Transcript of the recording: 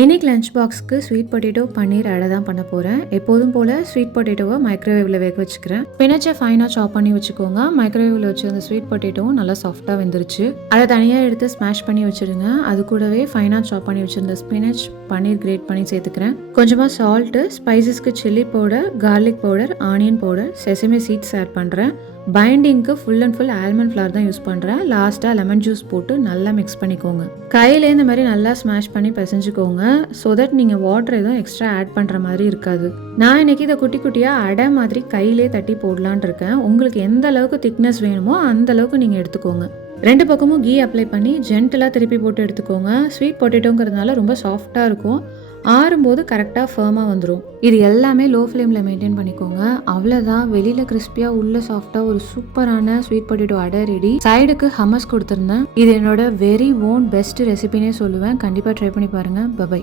இன்னைக்கு lunch பாக்ஸ்க்கு sweet potato பன்னீர் அடை தான் பண்ண போகிறேன். எப்போதும் போல் ஸ்வீட் பொட்டேட்டோவை மைக்ரோவேவில் வேக வச்சுக்கிறேன். ஸ்பினச்சை ஃபைனாக சாப் பண்ணி வச்சுக்கோங்க. மைக்ரோவேவில் வச்சு அந்த ஸ்வீட் பொட்டேட்டோவும் நல்லா சாஃப்டாக வெந்துருச்சு. அதை தனியாக எடுத்து ஸ்மாஷ் பண்ணி வச்சுடுங்க. அது கூடவே ஃபைனாக சாப் பண்ணி வச்சுருந்த ஸ்பினச் பன்னீர் கிரேட் பண்ணி சேர்த்துக்கிறேன். கொஞ்சமாக சால்ட்டு, ஸ்பைசஸ்க்கு chilli powder, garlic powder, onion powder, sesame seeds add பண்ணுறேன். பைண்டிங்க்கு full and full almond flour தான் யூஸ் பண்ணுறேன். லாஸ்ட்டாக லெமன் ஜூஸ் போட்டு நல்லா மிக்ஸ் பண்ணிக்கோங்க. கையிலே இந்த மாதிரி நல்லா ஸ்மாஷ் பண்ணி பிசைஞ்சுக்கோங்க. ஸோ தட் நீங்கள் வாட்டர் எதுவும் எக்ஸ்ட்ரா ஆட் பண்ணுற மாதிரி இருக்காது. நான் இன்னைக்கு இதை குட்டி குட்டியாக அடை மாதிரி கையிலே தட்டி போடலான் இருக்கேன். உங்களுக்கு எந்த அளவுக்கு திக்னஸ் வேணுமோ அந்த அளவுக்கு நீங்கள் எடுத்துக்கோங்க. ரெண்டு பக்கமும் கீ அப்ளை பண்ணி ஜென்டலாக திருப்பி போட்டு எடுத்துக்கோங்க. ஸ்வீட் பொட்டேட்டோங்கிறதுனால ரொம்ப சாஃப்டாக இருக்கும். ஆறும்போது கரெக்டாக ஃபர்மாக வந்துடும். இது எல்லாமே லோ ஃப்ளேமில் மெயின்டைன் பண்ணிக்கோங்க. அவ்வளோதான், வெளியில் கிறிஸ்பியாக உள்ள சாஃப்டாக ஒரு சூப்பரான ஸ்வீட் பொட்டேட்டோ அடை ரெடி. சைடுக்கு ஹமஸ் கொடுத்துருந்தேன். இது என்னோட வெரி ஓன் பெஸ்ட் ரெசிபினே சொல்லுவேன். கண்டிப்பாக ட்ரை பண்ணி பாருங்கள். பை.